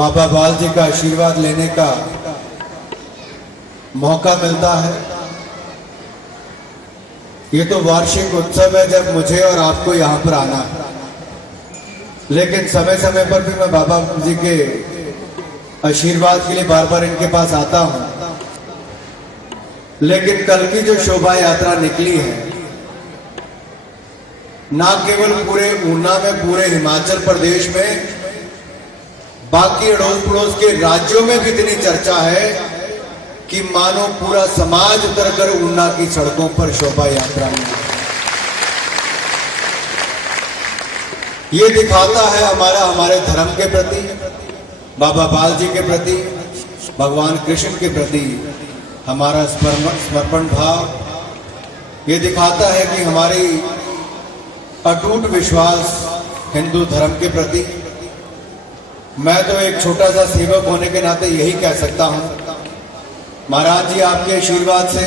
बाबा बाल जी का आशीर्वाद लेने का मौका मिलता है। ये तो वार्षिक उत्सव है जब मुझे और आपको यहाँ पर आना है, लेकिन समय समय पर भी मैं बाबा जी के आशीर्वाद के लिए बार बार इनके पास आता हूँ। लेकिन कल की जो शोभा यात्रा निकली है, ना केवल पूरे ऊना में, पूरे हिमाचल प्रदेश में, बाकी अड़ोस पड़ोस के राज्यों में भी इतनी चर्चा है कि मानो पूरा समाज उतरकर ऊना की सड़कों पर शोभा यात्रा में। ये दिखाता है हमारे धर्म के प्रति, बाबा बाल जी के प्रति, भगवान कृष्ण के प्रति हमारा समर्पण भाव। ये दिखाता है कि हमारी अटूट विश्वास हिंदू धर्म के प्रति। मैं तो एक छोटा सा सेवक होने के नाते यही कह सकता हूं, महाराज जी आपके आशीर्वाद से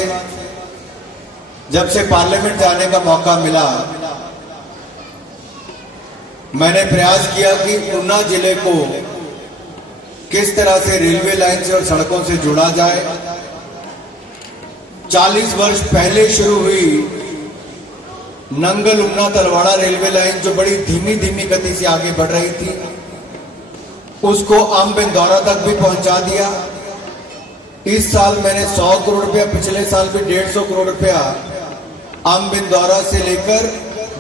जब से पार्लियामेंट जाने का मौका मिला, मैंने प्रयास किया कि ऊना जिले को किस तरह से रेलवे लाइन से और सड़कों से जोड़ा जाए। 40 वर्ष पहले शुरू हुई नंगल ऊना तलवाड़ा रेलवे लाइन, जो बड़ी धीमी धीमी गति से आगे बढ़ रही थी, उसको अंब इंदौरा तक भी पहुंचा दिया। इस साल मैंने 100 करोड़ रुपया, पिछले साल भी 150 करोड़ रुपया अंब इंदौरा से लेकर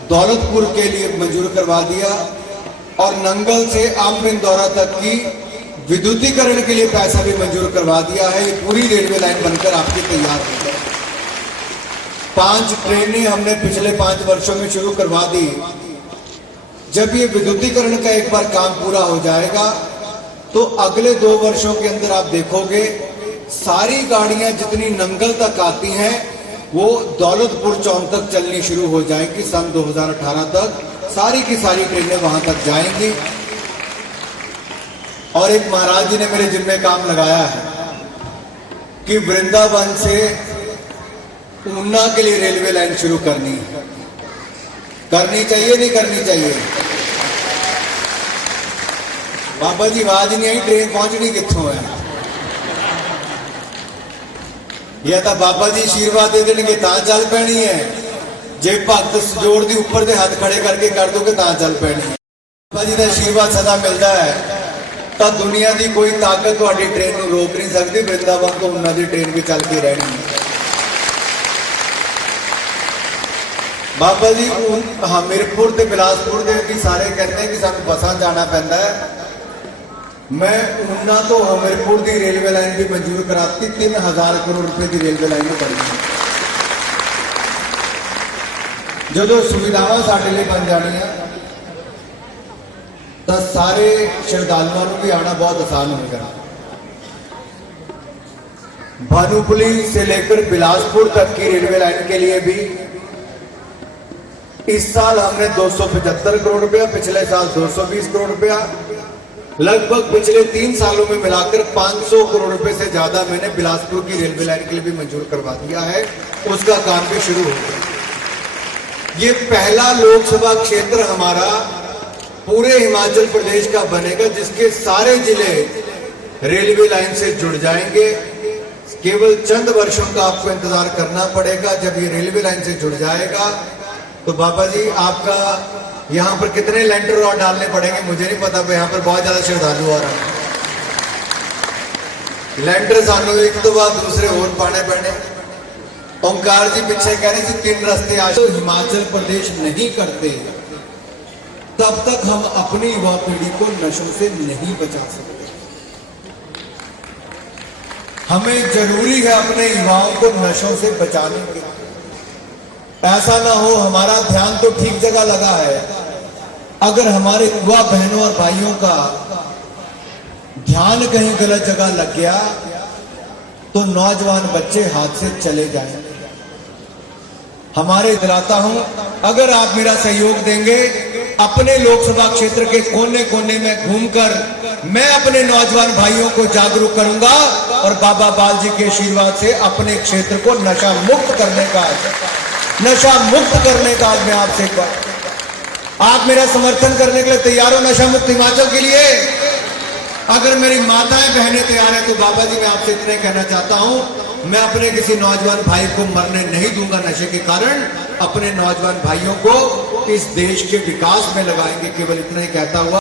दौलतपुर के लिए मंजूर करवा दिया, और नंगल से अंब इंदौरा तक की विद्युतीकरण के लिए पैसा भी मंजूर करवा दिया है। ये पूरी रेलवे लाइन बनकर आपकी तैयार हो गई। 5 ट्रेनें हमने पिछले 5 वर्षों में शुरू करवा दी। जब ये विद्युतीकरण का एक बार काम पूरा हो जाएगा तो अगले 2 वर्षों के अंदर आप देखोगे सारी गाड़ियां जितनी नंगल तक आती हैं वो दौलतपुर चौक तक चलनी शुरू हो जाएंगी। सन 2018 तक सारी की सारी ट्रेनें वहां तक जाएंगी। और एक महाराज जी ने मेरे जिम्मे काम लगाया है कि वृंदावन से ऊना के लिए रेलवे लाइन शुरू करनी है। करनी चाहिए, नहीं करनी चाहिए? बाबा जी आवाज नहीं आई, ट्रेन पहुंचनी कित्थों है? या तो बाबा जी आशीर्वाद दे देंगे ता चल पैनी है, जे भगत जोड़ दी ऊपर के हाथ खड़े करके कर दोगे ता चल पैनी है। बाबा जी का आशीर्वाद सदा मिलता है तो दुनिया की कोई ताकत तुहाडी ट्रेन को रोक नहीं सकती। वृंदावन तो ऊना की ट्रेन भी चल के रहनी है। बाबा जी हमीरपुर ते बिलासपुर दे भी सारे कहते हैं कि सानू बसां जाना पैंदा है। मैं ऊना तो हमीरपुर की रेलवे लाइन भी मंजूर कराती। 3000 करोड़ रुपए की रेलवे लाइन बनी। जो सुविधावां साडे लिए बन जानियां तो सारे श्रद्धालुओं को भी आना बहुत आसान होगा। भानुपुली से लेकर बिलासपुर तक की रेलवे लाइन के लिए भी इस साल हमने 275 करोड़ रुपया, पिछले साल 220 करोड़ रुपया, लगभग पिछले 3 सालों में मिलाकर 500 करोड़ रुपए से ज्यादा मैंने बिलासपुर की रेलवे लाइन के लिए भी मंजूर करवा दिया है। उसका काम भी शुरू हो गया। ये पहला लोकसभा क्षेत्र हमारा पूरे हिमाचल प्रदेश का बनेगा जिसके सारे जिले रेलवे लाइन से जुड़ जाएंगे। केवल चंद वर्षों का आपको इंतजार करना पड़ेगा। जब ये रेलवे लाइन से जुड़ जाएगा तो बाबा जी आपका यहाँ पर कितने लेंटर और डालने पड़ेंगे मुझे नहीं पता, यहाँ पर बहुत ज्यादा श्रद्धालु आ रहा है। लेंटर सानू एक तो बाद दूसरे और पाने पैने। ओंकार जी पीछे कह रहे थे 3 रास्ते आज तो हिमाचल प्रदेश नहीं करते तब तक हम अपनी युवा पीढ़ी को नशों से नहीं बचा सकते। हमें जरूरी है अपने युवाओं को नशों से बचाने के। ऐसा ना हो हमारा ध्यान तो ठीक जगह लगा है, अगर हमारे युवा बहनों और भाइयों का ध्यान कहीं गलत जगह लग गया तो नौजवान बच्चे हाथ से चले जाएंगे। हमारे दिलाता हूं, अगर आप मेरा सहयोग देंगे, अपने लोकसभा क्षेत्र के कोने कोने में घूमकर मैं अपने नौजवान भाइयों को जागरूक करूंगा और बाबा बाल जी के आशीर्वाद से अपने क्षेत्र को नशा मुक्त करने का मैं आपसे आप मेरा समर्थन करने के लिए तैयार हो? नशा मुक्त हिमाचल के लिए अगर मेरी माताएं बहनें तैयार हैं तो बाबा जी मैं आपसे इतने कहना चाहता हूं, मैं अपने किसी नौजवान भाई को मरने नहीं दूंगा नशे के कारण। अपने नौजवान भाइयों को इस देश के विकास में लगाएंगे। केवल इतना ही कहता हुआ